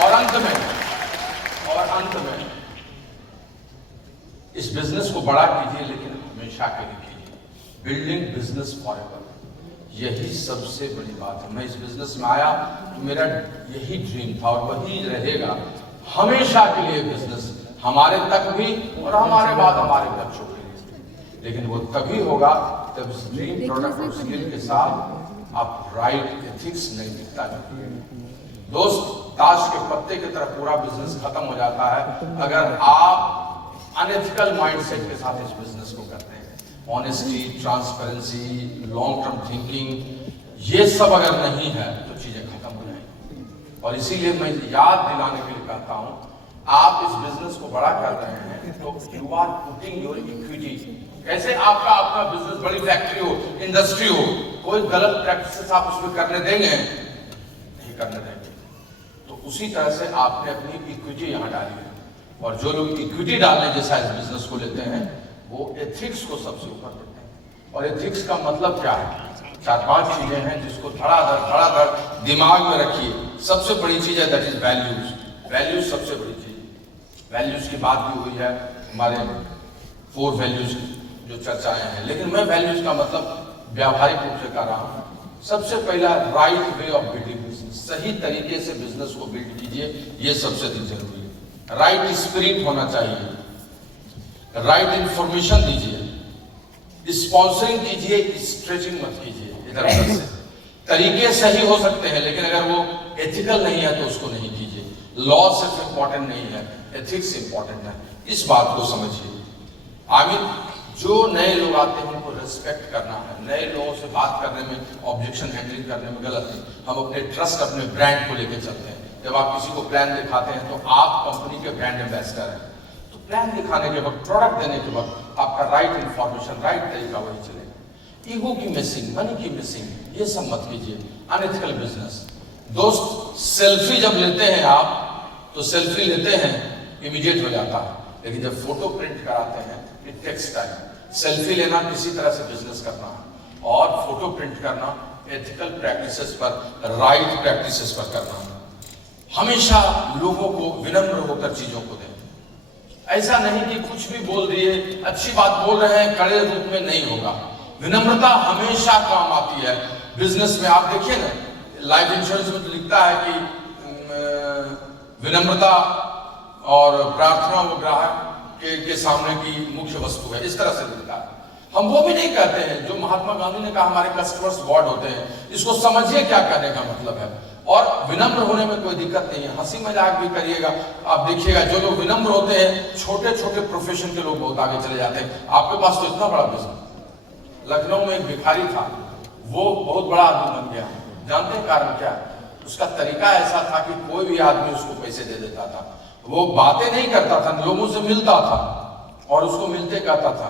और अंत में इस बिजनेस को बड़ा कीजिए, लेकिन हमेशा के लिए कीजिए। बिल्डिंग बिजनेस फॉरएवर, यही सबसे बड़ी बात है। मैं इस बिजनेस में आया तो मेरा यही ड्रीम था और वही रहेगा हमेशा के लिए। बिजनेस हमारे तक भी और हमारे बाद हमारे बच्चों के लिए, लेकिन वो तभी होगा जब इस ड्रीम प्रोडक्ट और स्किल के साथ आप राइट एथिक्स नैतिकता रखिए। दोस्त, ताश के पत्ते की तरह पूरा बिजनेस खत्म हो जाता है अगर आप अनएथिकल माइंडसेट के साथ इस बिजनेस को करते हैं। Honesty, transparency, long term thinking, ये सब अगर नहीं है तो चीजें खत्म हो जाएंगी। और इसीलिए मैं याद दिलाने के लिए कहता हूं, आप इस बिजनेस को बड़ा कर रहे हैं तो you are putting your equity. कैसे आपका अपना बिजनेस, बड़ी फैक्ट्री हो, इंडस्ट्री हो, कोई गलत प्रैक्टिसेस आप उसमें करने देंगे? नहीं करने देंगे। तो उसी तरह से आपने अपनी इक्विटी यहां डाली है, और जो लोग इक्विटी डालने जैसा इस बिजनेस को लेते हैं वो एथिक्स को सबसे ऊपर देते हैं। और एथिक्स का मतलब क्या है? 4-5 चीजें हैं जिसको धड़ाधड़ दिमाग में रखिए। सबसे बड़ी चीज है दैट इज वैल्यूज। वैल्यूज सबसे बड़ी चीज। वैल्यूज की बात भी हुई है, हमारे 4 वैल्यूज जो चर्चाएं हैं, लेकिन मैं वैल्यूज का मतलब व्यावहारिक रूप से कर रहा हूं। सबसे पहला, right way of building business. सही तरीके से बिजनेस को बिल्ड कीजिए, ये सबसे अधिक जरूरी है। राइट स्पिरिट होना चाहिए, राइट इंफॉर्मेशन दीजिए, स्पॉन्सरिंग कीजिए, स्ट्रेचिंग मत कीजिए इधर उधर से। तरीके सही हो सकते हैं, लेकिन अगर वो एथिकल नहीं है तो उसको नहीं कीजिए। लॉ सिर्फ इंपॉर्टेंट नहीं है, एथिक्स इंपॉर्टेंट है। इस बात को समझिए। आमिर, जो नए लोग आते हैं उनको रिस्पेक्ट करना है। नए लोगों से बात करने में, ऑब्जेक्शन हैंडलिंग करने में गलत नहीं। हम अपने ट्रस्ट, अपने ब्रांड को लेकर चलते हैं। जब आप किसी को प्लान दिखाते हैं तो आप कंपनी के ब्रांड एम्बेसडर हैं। तो प्लान दिखाने के वक्त, प्रोडक्ट देने के वक्त आपका राइट इंफॉर्मेशन, राइट तरीका वही चलेगा। ईगो की मिसिंग, मनी की मिसिंग, ये सब मत कीजिए। Unethical business. दोस्त, सेल्फी जब लेते हैं आप, तो सेल्फी लेते हैं इमीडिएट हो जाता है, लेकिन जब फोटो प्रिंट कराते हैं इट टेक्स टाइम। सेल्फी लेना किसी तरह से बिजनेस करना है, और फोटो प्रिंट करना एथिकल प्रैक्टिसेस पर, राइट प्रैक्टिसेस पर करना। हमेशा लोगों को विनम्र होकर चीजों को दें। ऐसा नहीं कि कुछ भी बोल दिए, अच्छी बात बोल रहे हैं, कड़े रूप में नहीं होगा। विनम्रता हमेशा काम आती है बिजनेस में। आप देखिए ना, लाइफ इंश्योरेंस में तो लिखता है कि विनम्रता और प्रार्थना वो ग्राहक के सामने की मुख्य वस्तु है, इस तरह से लिखता है। हम वो भी नहीं कहते हैं जो महात्मा गांधी ने कहा, हमारे कस्टमर्स गॉड होते हैं। इसको समझिए क्या कहने का मतलब है। और विनम्र होने में कोई दिक्कत नहीं है, हंसी मजाक भी करिएगा। आप देखिएगा जो लोग विनम्र होते हैं, छोटे छोटे प्रोफेशन के लोग बहुत आगे चले जाते हैं। आपके पास तो इतना बड़ा बिजनेस। लखनऊ में एक भिखारी था, वो बहुत बड़ा आदमी बन गया। जानते हैं कारण क्या? उसका तरीका ऐसा था कि कोई भी आदमी उसको पैसे दे देता था। वो बातें नहीं करता था, लोगों से मिलता था और उसको मिलते कहता था,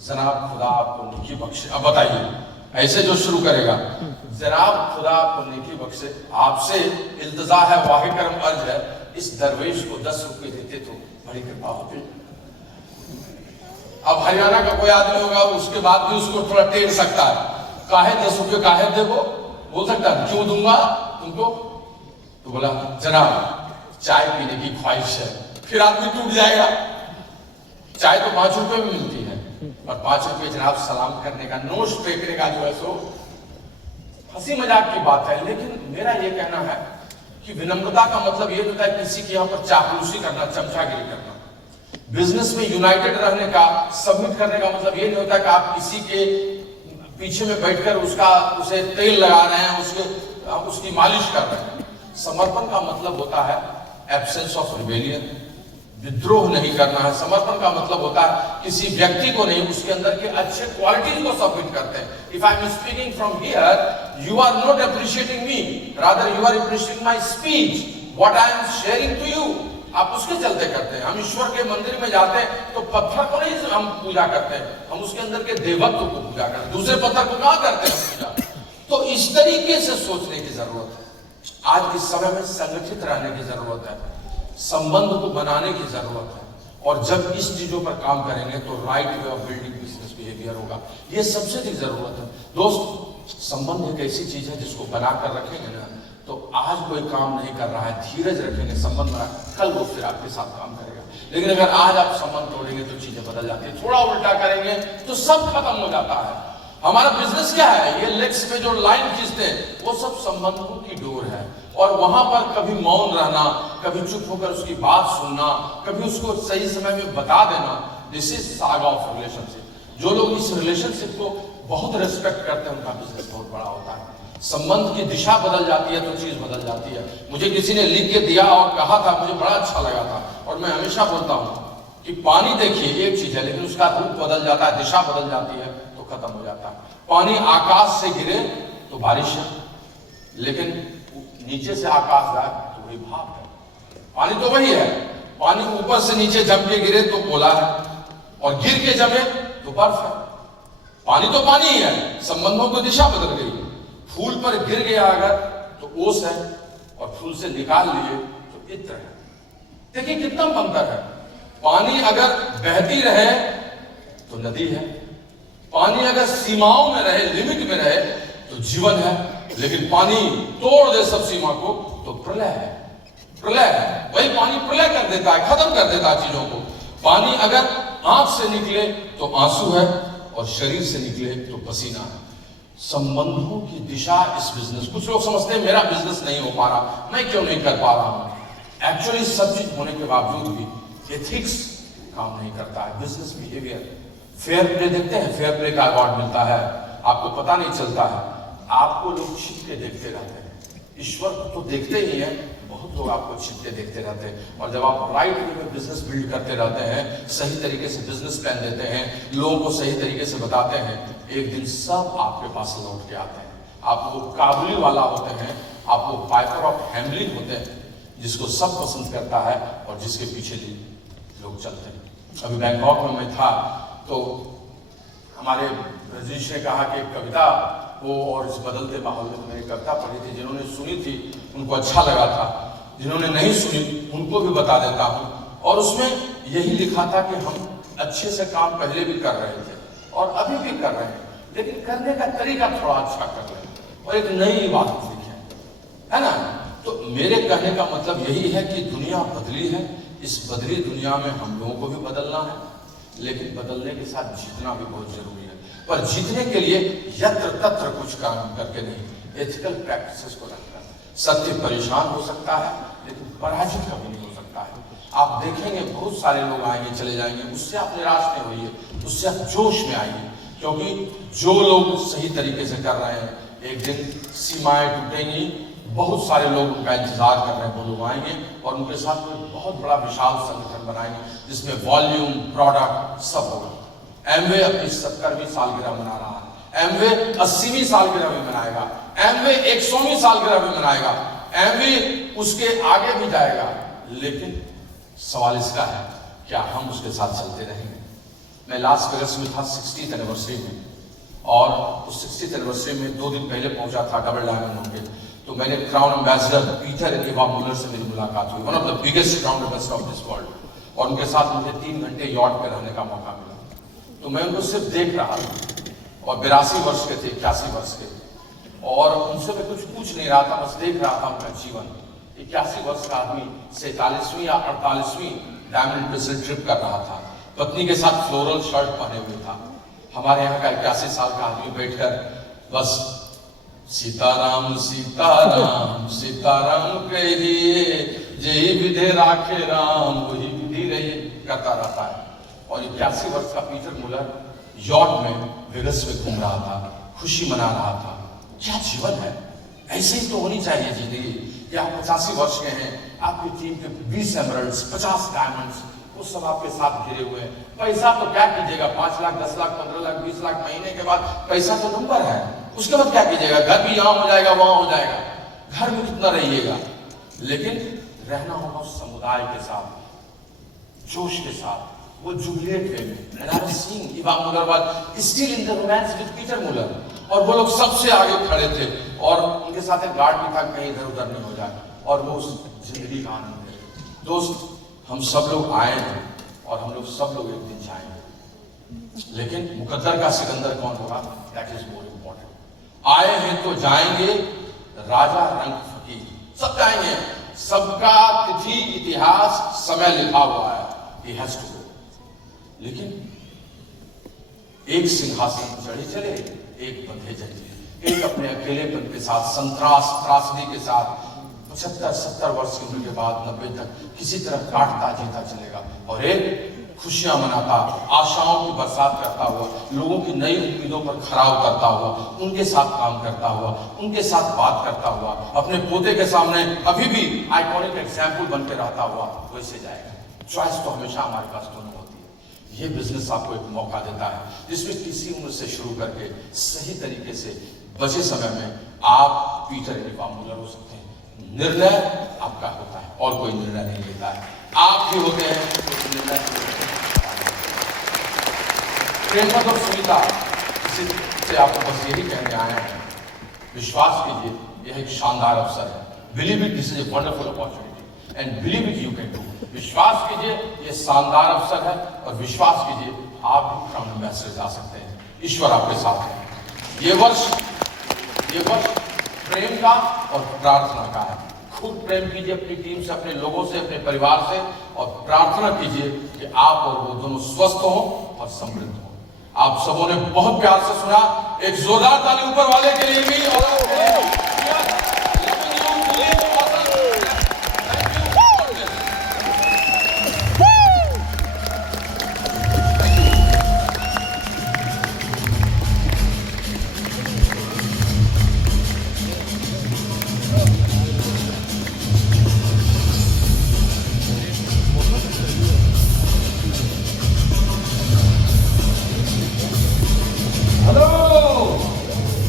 जनाब खुदा आपको नेकी बख्शे। अब बताइए, ऐसे जो शुरू करेगा, जनाब खुदा आपको नेकी बख्शे, आपसे इल्तजा है, वाहि करम अर्ज है, इस दरवेश को 10 रुपए देते तो बड़ी कृपा होती। अब हरियाणा का कोई आदमी होगा, उसके बाद भी उसको थोड़ा टेढ़ सकता है, काहे 10 रुपये काहे दे, वो बोल सकता है क्यों दूंगा तुमको? तो बोला जनाब चाय पीने की ख्वाहिश है। फिर आदमी टूट जाएगा। चाय तो 5 रुपए में मिलती है, और 5 रुपए जनाब सलाम करने का, नोश फेंकने का जो है सो हंसी मजाक की बात है। लेकिन मेरा ये कहना है कि विनम्रता का मतलब ये होता है किसी के यहाँ पर चापलूसी करना, चमचागिरी करना। बिजनेस में यूनाइटेड रहने का, सबमिट करने का मतलब ये नहीं होता कि आप किसी के पीछे में बैठकर उसे तेल लगा रहे हैं, उसकी मालिश कर रहे हैं। समर्पण का मतलब होता है एब्सेंस ऑफ रिबेलियन, विद्रोह नहीं करना है। समर्पण का मतलब होता है किसी व्यक्ति को नहीं, उसके अंदर के अच्छे क्वालिटीज को सबमिट करते हैं। If I am speaking from here, you are not appreciating me, rather you are appreciating my speech, what I am sharing to you. आप उसके चलते करते हैं। हम ईश्वर के मंदिर में जाते हैं तो पत्थर को नहीं हम पूजा करते हैं, हम उसके अंदर के देवत्व को पूजा करते हैं। दूसरे पत्थर को कहां करते हैं पूजा? तो इस तरीके से सोचने की जरूरत है। आज के समय में संगठित रहने की जरूरत है, संबंध को बनाने की जरूरत है, और जब इस चीजों पर काम करेंगे तो right way of building business behaviour होगा। ये सबसे अधिक जरूरत है। दोस्त, संबंध एक ऐसी चीज है जिसको बनाकर रखेंगे ना, तो आज कोई काम नहीं कर रहा है, धीरज रखेंगे, संबंध बना, कल वो फिर आपके साथ काम करेगा। लेकिन अगर आज आप संबंध तोड़ेंगे तो चीजें बदल जाती है, थोड़ा उल्टा करेंगे तो सब खत्म हो जाता है। हमारा बिजनेस क्या है, ये लेग्स पे जो लाइन खींचते हैं वो सब संबंधों की डोर है, और वहां पर कभी मौन रहना, कभी चुप होकर उसकी बात सुनना, कभी उसको सही समय में बता देना, this is saga of relationship. जो लोग इस रिलेशनशिप को बहुत रेस्पेक्ट करते हैं उनका बिजनेस बहुत बड़ा होता है। संबंध की दिशा बदल जाती है तो चीज बदल जाती है। मुझे किसी ने लिख के दिया और कहा था, मुझे बड़ा अच्छा लगा था, और मैं हमेशा बोलता हूं कि पानी देखिए एक चीज है, लेकिन उसका रूप बदल जाता है, दिशा बदल जाती है तो खत्म हो जाता है। पानी आकाश से गिरे तो बारिश है, लेकिन नीचे से आकाश जाए तो वही भाप है। पानी तो वही है, पानी ऊपर से नीचे जम के गिरे तो गोला है, और गिर के जमे तो बर्फ है। पानी तो पानी ही है, संबंधों की दिशा बदल गई। फूल पर गिर गया अगर तो ओस है, और फूल से निकाल लिए तो इत्र है। देखिए कितना अंतर है। पानी अगर बहती रहे तो नदी है, पानी अगर सीमाओं में रहे, लिमिट में रहे तो जीवन है, लेकिन पानी तोड़ दे सब सीमा को तो प्रलय है। प्रलय है, वही पानी प्रलय कर देता है, खत्म कर देता है चीजों को। पानी अगर आंख से निकले तो आंसू है, और शरीर से निकले तो पसीना है। संबंधों की दिशा इस बिजनेस, कुछ लोग समझते हैं मेरा बिजनेस नहीं हो पा रहा, मैं क्यों नहीं कर पा रहा हूं। एक्चुअली सब चीज होने के बावजूद भी एथिक्स काम नहीं करता है। बिजनेस बिहेवियर, फेयर प्ले देखते हैं, फेयर प्ले का अवार्ड मिलता है, आपको पता नहीं चलता है, आपको लोग छिप के देखते रहते हैं। ईश्वर को तो देखते ही हैं, बहुत लोग आपको छिप के देखते रहते हैं। और जब आप राइट वे में बिजनेस बिल्ड करते रहते हैं, सही तरीके से बिजनेस प्लान देते हैं, लोगों को सही तरीके से बताते हैं, एक दिन सब आपके पास लौट के आते हैं। आप वो काबुली वाला होते हैं, आप वो पाइपर ऑफ हैमलिन होते हैं, जिसको सब पसंद करता है और जिसके पीछे लोग चलते हैं। अभी बैंकॉक में मैं था तो हमारे रजीश ने कहा कि कविता वो, और इस बदलते माहौल में तो मेरी कविता पढ़ी थी, जिन्होंने सुनी थी उनको अच्छा लगा था, जिन्होंने नहीं सुनी उनको भी बता देता हूँ। और उसमें यही लिखा था कि हम अच्छे से काम पहले भी कर रहे थे और अभी भी कर रहे हैं, लेकिन करने का तरीका थोड़ा अच्छा कर रहे हैं और एक नई बात लिखे, है ना। तो मेरे कहने का मतलब यही है कि दुनिया बदली है, इस बदली दुनिया में हम लोगों को भी बदलना है, लेकिन बदलने के साथ जीतना भी बहुत जरूरी है। पर जीतने के लिए यत्र तत्र कुछ काम करके नहीं, एथिकल प्रैक्टिसेस को रखकर। सत्य परेशान हो सकता है, लेकिन पराजित कभी नहीं हो सकता है। आप देखेंगे बहुत सारे लोग आएंगे चले जाएंगे, उससे आप निराश नहीं होइए, उससे आप जोश में आइए, क्योंकि जो लोग सही तरीके से कर रहे हैं एक दिन सीमाएं टूटेंगी, बहुत सारे लोग उनका इंतजार कर रहे हैं, वो लोग आएंगे और उनके साथ कोई बहुत बड़ा विशाल संगठन बनाएंगे जिसमें वॉल्यूम, प्रोडक्ट सब होगा। एमवे अपनी 70वीं सालगिरह मना रहा है, एमवे 80वीं सालगिरह भी मनाएगा, एमवे 100वीं सालगिरह भी मनाएगा, एमवे उसके आगे भी जाएगा। लेकिन सवाल इसका है, क्या हम उसके साथ चलते रहेंगे। मैं लास वेगस में था 60th एनिवर्सरी में, और उस 60th एनिवर्सरी में 2 दिन पहले पहुंचा था डबल डायमंड होके। तो मैंने क्राउन एम्बेसडर पीटर एवा मुलर से मेरी मुलाकात हुई, one of the biggest crown ambassador of this world, और उनके साथ मुझे 3 घंटे यॉट पे रहने का मौका मिला। तो मैं उनको सिर्फ देख रहा था, और 82 वर्ष के थे, 81 वर्ष के, और उनसे मैं कुछ पूछ नहीं रहा था, बस देख रहा था उनका जीवन। 81 वर्ष का आदमी 47वीं या 48वीं डायमंड प्रिंसेस ट्रिप कर रहा था, पत्नी के साथ फ्लोरल शर्ट पहने हुए था। हमारे यहाँ का 81 साल का आदमी बैठकर बस सीताराम सीताराम सीताराम कहिए, जय विधि राखे राम वही विधि रही करता रहता है। और 81 वर्ष का पीटर मुलर यॉट में वेगस में घूम रहा था, खुशी मना रहा था। क्या जीवन है, ऐसे ही तो होनी चाहिए जिंदगी। कि आप 85 वर्ष के हैं, आपकी टीम के 20 एमरल्ड्स, 50 डायमंड्स, वो सब आपके साथ घिरे हुए हैं। पैसा तो क्या कीजिएगा, 5 लाख, 10 लाख, 15 लाख, 20 लाख महीने के बाद पैसा तो नंबर है, उसके बाद क्या कीजिएगा। घर भी यहाँ हो जाएगा, वहां हो जाएगा, घर में कितना रहिएगा, लेकिन रहना होगा समुदाय के साथ, जोश के साथ, वो जुबिलेट वे में। And I was seeing Eva Muller was still in the romance with Peter Muller, और वो लोग सबसे आगे खड़े थे, और उनके साथ एक गार्ड भी था कहीं इधर उधर नहीं हो जाए, और वो उस जिंदगी का आनंद है। दोस्त, हम सब लोग आए हैं और हम लोग सब लोग एक दिन जाएंगे, लेकिन मुकद्दर का सिकंदर कौन होगा, दैट इज मोर इम्पोर्टेंट। आए हैं तो जाएंगे, राजा रंग फकीर, सब जाएंगे, सबका तिथि इतिहास समय लिखा हुआ है, he has to go। लेकिन एक सिंहासन चढ़े चले, एक बंधे चले, एक अपने अकेलेपन के साथ, संत्रास त्रासदी के साथ 75-70 वर्ष की उम्र के बाद 90 तक किसी तरह काटता जीता चलेगा, और एक खुशियां मनाता, आशाओं की बरसात करता हुआ, लोगों की नई उम्मीदों पर खरा उतरता हुआ, उनके साथ काम करता हुआ, उनके साथ बात करता हुआ, अपने पोते के सामने अभी भी आइकॉनिक एग्जाम्पल बन के रहता हुआ वैसे जाएगा। चॉइस तो हमेशा हमारे पास दोनों होती है। ये बिजनेस आपको एक मौका देता है जिसमें किसी उम्र से शुरू करके सही तरीके से बचे समय में आप पीटर एलिफा-मुल्लर हो सकते हैं। निर्णय आपका होता है और कोई निर्णय नहीं लेता है, आप ही होते हैं तो निर्णय। प्रेमपद और सुनीता, इसी से आपको बस यही कहने आए हैं, विश्वास कीजिए, यह एक शानदार अवसर है। Believe it, this is a wonderful opportunity and believe it, you can do. विश्वास कीजिए, यह शानदार अवसर है, और विश्वास कीजिए आप भी क्राउन एम्बेसडर जा सकते हैं। ईश्वर आपके साथ है। ये वर्ष प्रेम का और प्रार्थना का है। खुद प्रेम कीजिए अपनी टीम से, अपने लोगों से, अपने परिवार से, और प्रार्थना कीजिए कि आप और वो दोनों स्वस्थ हों और समृद्ध हों। आप सबों ने बहुत प्यार से सुना, एक जोरदार ताली ऊपर वाले के लिए भी, और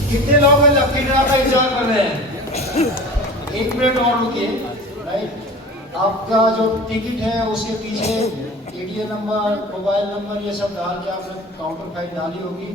कितने लोग हैं लकी ड्रा का इंतजार कर रहे हैं? 1 मिनट और रुकिए। राइट, आपका जो टिकट है उसके पीछे एटीएम नंबर, मोबाइल नंबर, ये सब डाल के आपने काउंटर फाइल डाली होगी।